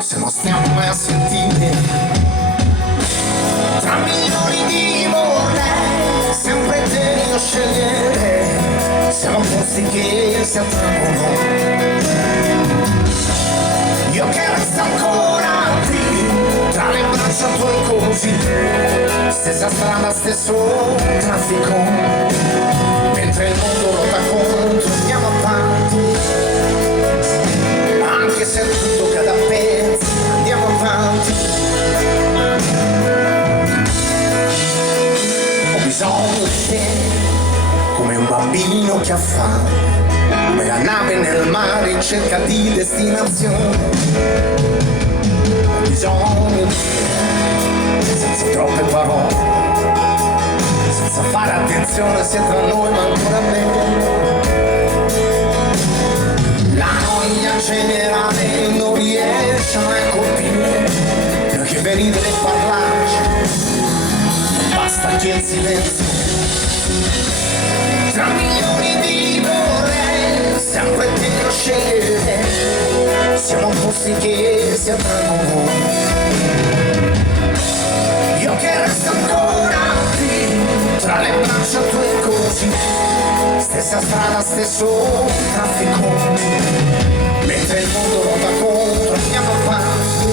Se non stiamo mai a sentire, tra milioni di vorrei, sempre te io scegliere, siamo posti che si attraggono. Io che resto ancora qui, tra le braccia tue così, stessa strada, stesso traffico, mentre il mondo lotta contro, andiamo avanti, anche se tutto cade a pezzi, andiamo avanti. Ho bisogno di te, come un bambino che ha fame, come la nave nel mare in cerca di destinazione. Ho bisogno di te, senza troppe parole, senza fare attenzione se tra noi ma ancora meglio. La noia generale non riesce mai a colpire, perché per ridere e parlarci basta che il silenzio. Tra milioni di vorrei, sempre te lo scegliere, siamo posti che si attraggono. Io che resto ancora qui, tra le braccia tue così, stessa strada, stesso traffico, mentre il mondo lotta contro, andiamo avanti,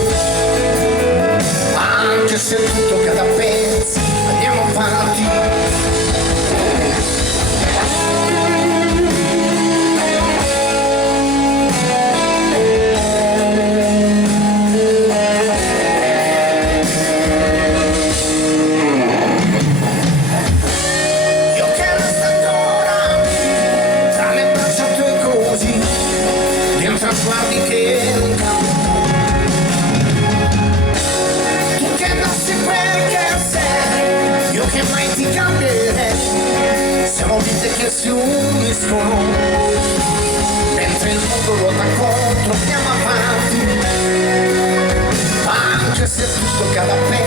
anche se tutto cade a pezzi, andiamo avanti. Guardi che non cambia, tu che non sei quel che sei, io che mai ti cambierei, siamo vite che si uniscono, mentre il mondo ruota contro, andiamo avanti, anche se tutto cade a pezzi.